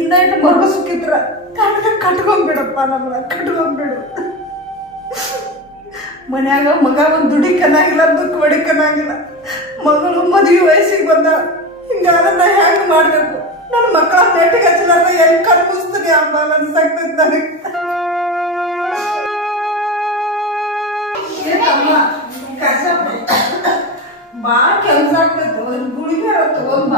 ಇನ್ನೇಟು ಮಗ ಸುಖಿದ್ರ ಕಟ್ಕೊಂಡ್ಬಿಡಪ್ಪ, ನಮ್ಮನ್ನ ಕಟ್ಕೊಂಡ್ಬಿಡು. ಮನ್ಯಾಗ ಮಗ ಒಂದು ದುಡಿಕನಾಗಿಲ್ಲ, ದುಃಖ ಹೊಡಿಕನಾಗಿಲ್ಲ. ಮಗಳು ಮದುವೆ ವಯಸ್ಸಿಗೆ ಬಂದ. ಹಿಂಗಾದ್ರೆ ನಾ ಹೆಂಗ್ ಮಾಡ್ಬೇಕು? ನನ್ನ ಮಕ್ಕಳ ನೆಟ್ಟಿಗೆ ಹಚ್ಚಲಾರ್ದ ಎಲ್ಲಿ ಕರ್ಮಿಸ್ತೀನಿ ಅಮ್ಮ ಅನ್ಸಾಗ್ತೈತಿ ನನಗೆ. ಬಾಳ ಕೆಲ್ಸ ಆಗ್ತೈತಿ, ಒಂದು ಗುಳಿಗೆ ತಗೊಂಬ.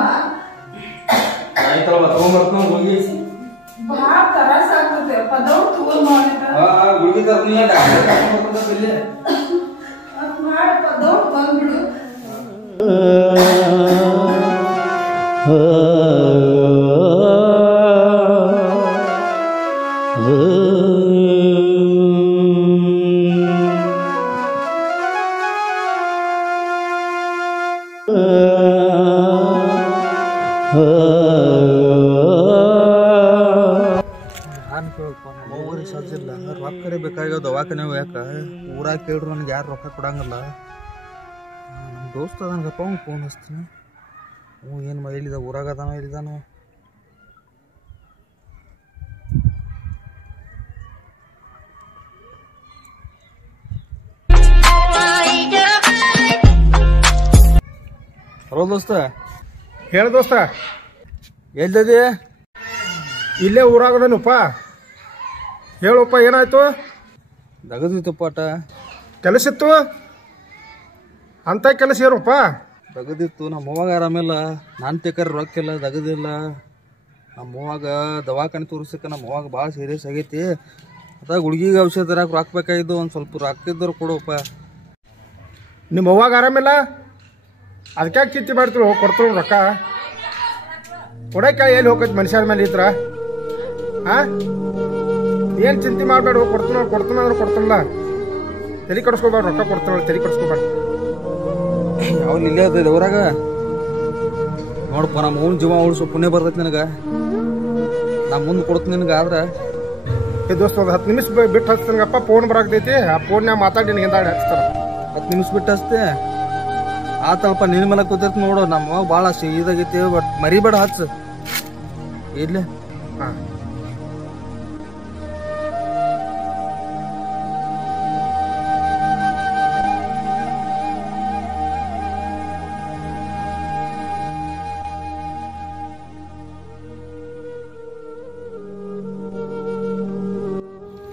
ಬಾಳ ತ್ರಾಸ ಆಗ್ತದೆ, ಪದವ್ ತಗೊಂಬ. ಮಾಡಿ ಪದವ್ ಬಂದ್ಬಿಡು. ಸಜ್ಜಿಲ್ಲ ರೊಕ್ಕರೇ ಬೇಕಾಗ್ಯಾವ ದವಾಖಾನೆ ಯಾಕ ಊರಾಗ ಕೇಳ್ರು ನನಗೆ ಯಾರು ರೊಕ್ಕ ಕೊಡಂಗಿಲ್ಲ. ನಮ್ಮ ದೋಸ್ತ ಅದನ್ಗಪ್ಪ ಅವ್ನು ಫೋನ್ ಹಚ್ತೀನಿ. ಏನು ಎಲ್ಲಿದ ಊರಾಗ ಅದಾನ ಎಲ್ಲಿದಾನು? ಹಲೋ ದೋಸ್ತ. ಹೇಳು ದೋಸ್ತ, ಎಲ್ಲಿದೆ? ಇಲ್ಲೇ ಊರಾಗದನಪ್ಪ. ಹೇಳಪ್ಪ, ಏನಾಯ್ತು? ದಗದಿತ್ತು ಪಾಟ. ಕೆಲಸ ಇತ್ತು? ಅಂತ ಕೆಲಸ ಏನಪ್ಪ? ದಗದಿತ್ತು. ನಮ್ಮ ಅವ್ವಾಗ ಆರಾಮಿಲ್ಲ, ನಾನು ತೆಕರ್ ರೊಕ್ಕಿಲ್ಲ, ದಗದಿಲ್ಲ. ನಮ್ಮ ಅವ್ವಾಗ ದವಾಖಾನೆ ತೋರಿಸಕ್ಕೆ ನಮ್ಮ ಅವ್ವಾಗ ಭಾಳ ಸೀರಿಯಸ್ ಆಗೈತಿ. ಅದಾಗ ಹುಡುಗಿಗೆ ಔಷಧ ತರಕ್ಕೆ ರೊಕ್ಕ ಬೇಕಾಗಿದ್ದು, ಒಂದು ಸ್ವಲ್ಪ ರೊಕ್ಕ ಇದ್ದವ್ರು ಕೊಡಪ್ಪ. ನಿಮ್ಮ ಅವ್ವಾಗ ಆರಾಮಿಲ್ಲ, ಅದಕ್ಕೆ ಚಿಂತೆ ಮಾಡ್ತೀವಿ. ಕೊಡ್ತೀವಿ ರೊಕ್ಕ. ಕೊಡಕ್ಕೆ ಎಲ್ಲಿ ಹೋಗೈತಿ ಮನುಷ್ಯರ ಮೇಲೆ ಇದ್ರ? ಹಾಂ, ಏನು ಚಿಂತೆ ಮಾಡಬೇಡ. ಕೊಡ್ತೀನ ಅಂದ್ರೆ ಕೊಡ್ತಾನಲ್ಲ. ತಲೆ ಕಡಿಸ್ಕೋಬೇಡ, ರೊಕ್ಕ ಕೊಡ್ತಾನಲ್ಲ, ತಲೆ ಕಡಿಸ್ಕೋಬೇಡ. ಅವ್ನು ಇಲ್ಲೇ ಅದ ಊರಾಗ. ನೋಡಪ್ಪ, ನಮ್ಮ ಅವ್ನ ಜೀವ ಉಳಿಸೋ ಪುಣ್ಯ ಬರ್ತೈತಿ ನನಗೆ. ನಾ ಮುಂದೆ ಕೊಡ್ತೀನಿ ನಿನಗೆ. ಆದ್ರೆ ಏ ದೋಸ್ತ, ಒಂದು 10 ನಿಮಿಷ ಬಿಟ್ಟು ಹಚ್ತಾನಗಪ್ಪ. ಫೋನ್ ಬರಾಕ್ತೈತಿ. ಆ ಫೋನ್ಯಾಗ ಮಾತಾಡಿ ನಿನಗೆ ಹಿಂದಾಡಿ ಹಚ್ತಾರ. 10 ನಿಮಿಷ ಬಿಟ್ಟು ಹಚ್ತೆ ಆತಪ್ಪ. ನಿನ್ನ ಮೇಲೆ ಕೂತೈತಿ ನೋಡು. ನಮ್ಮ ಅವಾಗ ಭಾಳ ಇದಾಗೈತಿ. ಬಟ್ ಮರಿಬೇಡ, ಹಚ್ಚ ಇರ್ಲಿ. ಹಾಂ,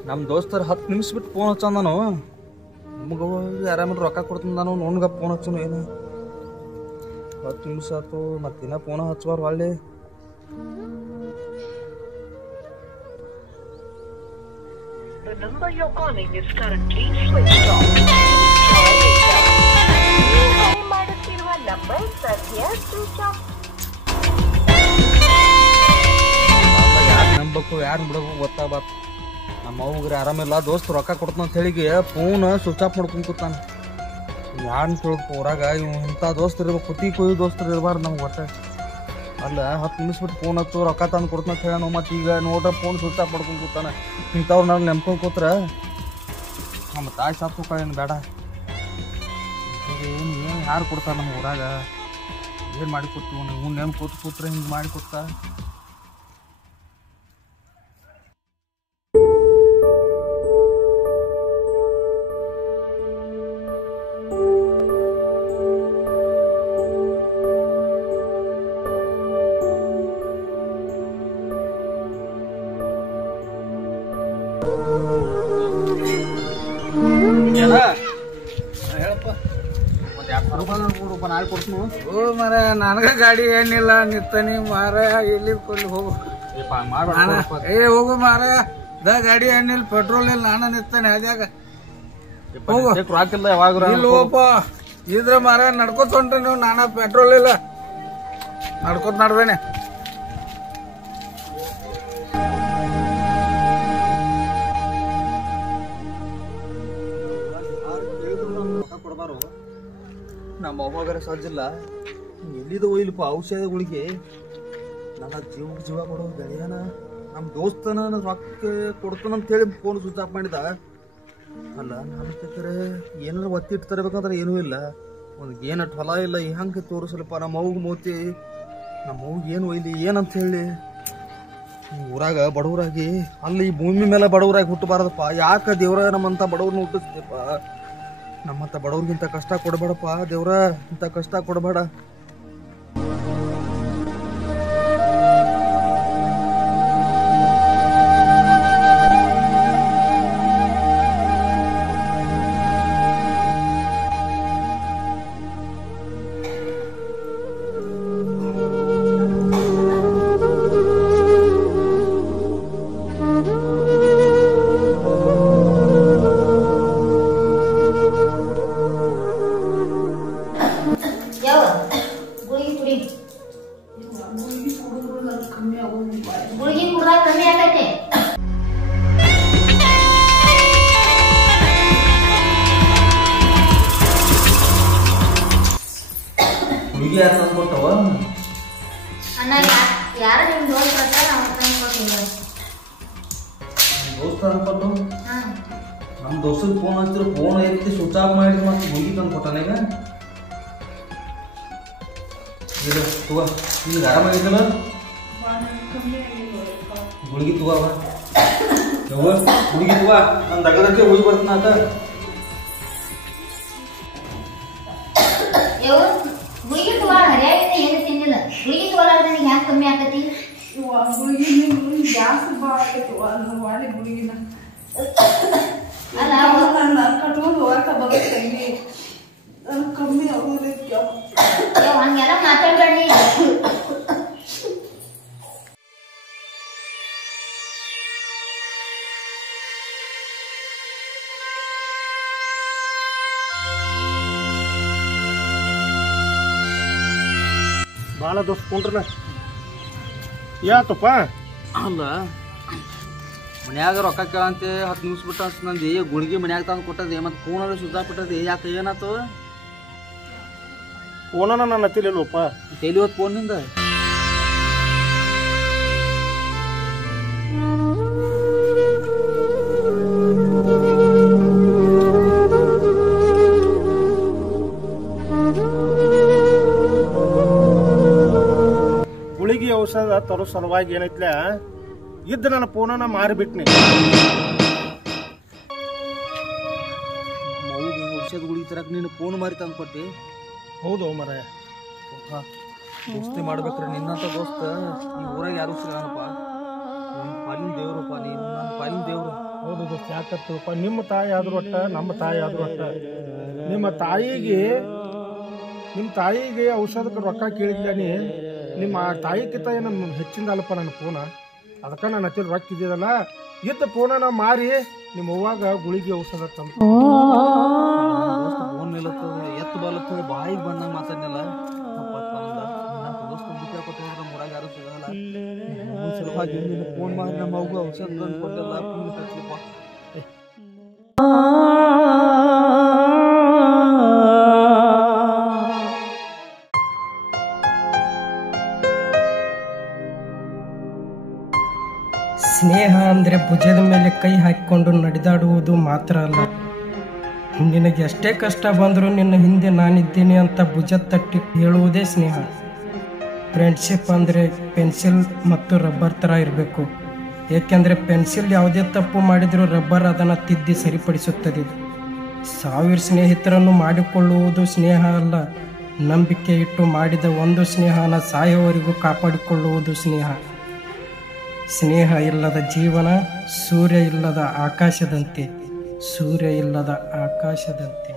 ನಮ್ಮ ದೋಸ್ತರು 10 ನಿಮಿಷ ಬಿಟ್ಟು ಫೋನ್ ಹಚ್ಚ ನಾನು. ನಮ್ಗೆ ಆರಾಮಿಲ್ಲ, ರೊಕ್ಕ ಕೊಡ್ತೀನಿ ನಾನು. ನೋನ್ಗ ಫೋನ್ ಹಚ್ಚನು. ಏನು 10 ನಿಮಿಷ ಆಯ್ತು, ಮತ್ತಿನ್ನ ಫೋನ್ ಹಚ್ಚಬಾರ ಹೊಳ್ಳಿ. The number you're calling is currently switched off. ಮಾಡುತ್ತಿರುವ ನಂಬರ್ ಸದ್ಯ ಸ್ವಿಚ್ ಆಫ್. ಯಾರು ನಂಬಬೇಕು ಯಾರು ಬಿಡಬೇಕು ಗೊತ್ತಾಗಬಾರ್ದು. ನಮ್ಮ ಅವ್ರಿಗೆ ಆರಾಮಿಲ್ಲ, ದೋಸ್ತ ರೊಕ್ಕ ಕೊಡ್ತಾನ ಅಂತ ಹೇಳಿಗೆ ಫೋನ್ ಸ್ವಿಚ್ ಆಫ್ ಮಾಡ್ಕೊಂಡು ಕೂತಾನ. ಯಾರನ್ನ ತಿಳ್ಕೊ ಊರಾಗ ಇವ್ ಇಂಥ ದೋಸ್ತರು ಇರ್ಬೇಕು, ಕುತಿ ಕೊಯ್ದು ದೋಸ್ತರು ಇರಬಾರ್ದು ನಮ್ಗೆ ಒಟ್ಟ. ಅಲ್ಲ 10 ನಿಮಿಷ ಬಿಟ್ಟು ಫೋನ್ ಹಚ್ಚು, ರೊಕ್ಕ ತಂದು ಕೊಡ್ತಾನ ಅಂತ ಹೇಳ. ಮತ್ತು ಈಗ ನೋಡ್ರೆ ಫೋನ್ ಸ್ವಿಚ್ ಆಫ್ ಮಾಡ್ಕೊಂಡು ಕೂತಾನ. ಇಂಥವ್ರು ನಾನು ನೆನ್ಕೊಂಡು ಕೂತ್ರೆ ನಮ್ಮ ತಾಯಿ ಸಾಕು ಏನು ಬೇಡ. ಏನು ಯಾರು ಕೊಡ್ತಾರೆ ನಮ್ಮ ಊರಾಗ? ಏನು ಮಾಡಿ ಕೊಡ್ತೀವಿ ನೀವು? ನೆನ್ಪು ಕೂತ್ರೆ ಹಿಂಗೆ ಮಾಡಿ ಕೊಡ್ತಾ. ನನಗ ಗಾಡಿ ಏನಿಲ್ಲ, ನಿತ್ತನಿ ಮಾರ. ಎಲ್ಲಿ ಹೋಗು ಹೋಗು ಮಾರ. ಗಾಡಿ ಏನಿಲ್ಲ, ಪೆಟ್ರೋಲ್ ಇಲ್ಲ, ನಾನು ನಿತ್ತಾನೆ ಹಾದ್ಯಾಗ. ಹೋಗಪ್ಪ. ಇದ್ರ ಮಾರ ನಡ್ಕೋತ ಹೊಂಟ್ರಿ ನೀವು. ನಾನ ಪೆಟ್ರೋಲ್ ಇಲ್ಲ, ನಡ್ಕೋತ ನಡ್ದೇನೆ. ನಮ್ಮ ಅವ್ವಾಗರ ಸಜ್ಜಿಲ್ಲ, ಎಲ್ಲಿದು ಒಯ್ಲಪ್ಪ ಔಷಧಗಳಿಗೆ. ನನ್ನ ಜೀವ ಕೊಡೋ ಗೆಳೆಯನ ನಮ್ಮ ದೋಸ್ತನ ರೊಕ್ಕ ಕೊಡ್ತಾನಂತ ಹೇಳಿ ಫೋನ್ ಸ್ವಿಚ್ ಆಫ್ ಮಾಡಿದ. ಅಲ್ಲ ನಾನು ಕೇಳ್ತಾರೆ ಏನಾರು ಒತ್ತಿಟ್ಟು ತರಬೇಕಂದ್ರೆ ಏನೂ ಇಲ್ಲ, ಒಂದು ಏನಟ್ಟು ಹೊಲ ಇಲ್ಲ. ಹೆಂಗೆ ತೋರಿಸಲಪ್ಪ ನಮ್ಮ ಅವ್ಗೆ ಮೋತಿ? ನಮ್ಮ ಅವ್ಗೆ ಏನು ಒಯ್ಲಿ ಏನಂತ ಹೇಳಿ? ಊರಾಗ ಬಡವರಾಗಿ ಅಲ್ಲಿ ಈ ಭೂಮಿ ಮೇಲೆ ಬಡವರಾಗಿ ಹುಟ್ಟಬಾರದಪ್ಪ. ಯಾಕ ದೇವ್ರ ನಮ್ಮಂತ ಬಡವ್ರನ್ನ ಹುಟ್ಟಿಸ್ತೇಪ? ನಮ್ಮಂತ ಬಡವ್ರಿಗಿಂತ ಕಷ್ಟ ಕೊಡಬೇಡಪ್ಪ ದೇವ್ರ, ಇಂತ ಕಷ್ಟ ಕೊಡಬೇಡ. ಗುಳಿಗೆ ಕುಡ್ದಾಗ ಕಮ್ಮಿ ಆಗೈತೆ. ಹುಡುಗಿ ಯಾರು ತಂದ್ಕೊಟ್ಟವ? ಅಣ್ಣ ಯಾರ ನಿಮ್ ದೋಸ್ತ ಬರ್ತಾರ ಅವ್ರ ತಂದ್ಕೊಟ್ಟಿಲ್ಲ. ದೋಸ್ತ ತಂದ್ಕೊಟ್ಟು ನಮ್ಮ ದೋಸ್ತಗೆ ಫೋನ್ ಹಚ್ಚಿದ್ರು ಫೋನ್ ಐತಿ ಸ್ವಿಚ್ ಆಫ್ ಮಾಡಿ ಮತ್ತೆ ಹುಡುಗಿ ತಂದ್ಕೊಟ್ಟಾನ. ಈಗ ತಗೋ, ಈಗ ಆರಾಮಾಗಿದ್ದಲ್ಲ ಗುಳಿಗೆ ತಗೋ. ಹುಡುಗಿ ತಗೋ, ನಾನು ದಗದಕ್ಕೆ ಹೋಗಿ ಬರ್ತೀನಿ ಆತ. ಗುಳಿಗೆ ತಗೋ, ಹರಿಯಾಗಿಂದ ಏನು ತಿಂದಿಲ್ಲ. ಗುಳಿಗೆ ತಗೋಲಾರ್ದ ನಿಂಗೆ ಹ್ಯಾಂಗ ಕಮ್ಮಿ ಆಕತಿ? ಜಾಸ್ತಿ ಭಾಳ ಆಗೈತಿ ಮಾಡಿ ಗುಳಿಗಿನ. ಅಲ್ಲ ನನ್ನ ಕಟ್ಕೊಂಡು ಹೋಗಕ್ಕ ಬರುತ್ತೆ ಇಲ್ಲಿ ನನಗೆ ಕಮ್ಮಿ ಆಗೋದಕ್ಕೆ. ಹಂಗೆಲ್ಲ ಮಾತಾಡ್ಬೇಡಿ. ಭಾಳ ದೋಸ್ತ ಕೊಂಡ್ರನ ಯಾತಪ್ಪ? ಅಲ್ಲ ಮನ್ಯಾಗ ರೊಕ್ಕ ಕೇಳಂತೆ 10 ನಿಮಿಷ ಬಿಟ್ಟು ಅನ್ಸ್ತಂದಿ. ಗುಳಿಗೆ ಮನ್ಯಾಗ ತಂದು ಕೊಟ್ಟದೆ ಮತ್ತೆ ಫೋನಲ್ಲಿ ಸುದ್ದ ಬಿಟ್ಟದೆ. ಯಾಕೆ ಏನಾತು? ಫೋನನ ನನ್ನ ಹತ್ತಿಲ್ಲಪ್ಪ. ತೇಲಿ ಹೊತ್ತು ಫೋನ್ನಿಂದ ಗುಳಿಗೆ ಔಷಧ ತರೋ ಸಲುವಾಗಿ ಏನೈತ್ಲ ಇದ್ದ ನನ್ನ ಫೋನನ ಮಾರಿಬಿಟ್ನಿ. ಔಷಧ ಗುಳಿಗೆ ತರಕ್ ನೀನು ಫೋನ್ ಮಾರಿ ತಂದು ಕೊಟ್ಟಿ? ಹೌದು ಮರ, ದೋಸ್ತಿ ಮಾಡ್ಬೇಕ್ರಿ. ನಿನ್ನಂತ ದೋಸ್ತ ಈ ಊರಾಗ ಯಾರು ಸಿಗಲ್ಲಪ್ಪ. ನಮ್ಮ ಪಾಲಿನ ದೇವ್ರಪ್ಪ ನೀನು, ನನ್ನ ಪಾಲಿನ ದೇವ್ರು. ಹೌದು ದೋಸ್ತ. ಯಾಕತ್ತಪ್ಪ, ನಿಮ್ಮ ತಾಯಿ ಆದ್ರೂ ಒಟ್ಟ ನಮ್ಮ ತಾಯಿ ಆದ್ರೂ ಒಟ್ಟ. ನಿಮ್ಮ ತಾಯಿಗೆ ಔಷಧಕ್ಕೆ ರೊಕ್ಕ ಕೇಳಿದ್ದಾನೆ. ನಿಮ್ಮ ತಾಯಿಗಿಂತ ಏನು ಹೆಚ್ಚಿಂದ ಅಲ್ಲಪ್ಪ ನನ್ನ ಫೋನ. ಅದಕ್ಕೆ ನನ್ನ ಹತ್ತಿರ ರೊಕ್ಕ ಇದ್ದಿದ್ದಲ್ಲ, ಇದ್ದ ಫೋನನ ಮಾರಿ ನಿಮ್ಮ ಅವ್ವಾಗ ಗುಳಿಗೆ ಔಷಧ ತಂದು ಫೋನ್ ನಿಲ್ಲತ್ತದ, ಎತ್ತು ಬಲತ್ತದ, ಬಾಯಿಗೆ ಬಂದಂಗ ಮಾತಾಡ್ನಲ್ಲ. ದೋಸ್ತ ಬಿಟ್ಟು ಹೋದ್ರೆ ನಮ್ಮ ಊರಾಗ ಯಾರು ಸಿಗಲ್ಲ. ಸಲುವಾಗಿ ಫೋನ್ ಮಾಡಿ ನಮ್ಮ ಅವ್ಗ ಔಷಧ ತಂದು ಕೊಟ್ಟಲ್ಲ. ಫೋನ್ ಹಚ್ಚಲಪ್ಪ. ಸ್ನೇಹ ಅಂದರೆ ಭುಜದ ಮೇಲೆ ಕೈ ಹಾಕಿಕೊಂಡು ನಡೆದಾಡುವುದು ಮಾತ್ರ ಅಲ್ಲ, ನಿನಗೆ ಎಷ್ಟೇ ಕಷ್ಟ ಬಂದರೂ ನಿನ್ನ ಹಿಂದೆ ನಾನಿದ್ದೀನಿ ಅಂತ ಭುಜ ತಟ್ಟಿ ಹೇಳುವುದೇ ಸ್ನೇಹ. ಫ್ರೆಂಡ್ಶಿಪ್ ಅಂದರೆ ಪೆನ್ಸಿಲ್ ಮತ್ತು ರಬ್ಬರ್ ಥರ ಇರಬೇಕು. ಏಕೆಂದರೆ ಪೆನ್ಸಿಲ್ ಯಾವುದೇ ತಪ್ಪು ಮಾಡಿದರೂ ರಬ್ಬರ್ ಅದನ್ನು ತಿದ್ದಿ ಸರಿಪಡಿಸುತ್ತದೆ. 1000 ಸ್ನೇಹಿತರನ್ನು ಮಾಡಿಕೊಳ್ಳುವುದು ಸ್ನೇಹ ಅಲ್ಲ, ನಂಬಿಕೆ ಇಟ್ಟು ಮಾಡಿದ ಒಂದು ಸ್ನೇಹನ ಸಾಯುವವರೆಗೂ ಕಾಪಾಡಿಕೊಳ್ಳುವುದು ಸ್ನೇಹ. ಸ್ನೇಹ ಇಲ್ಲದ ಜೀವನ ಸೂರ್ಯ ಇಲ್ಲದ ಆಕಾಶದಂತೆ, ಸೂರ್ಯ ಇಲ್ಲದ ಆಕಾಶದಂತೆ.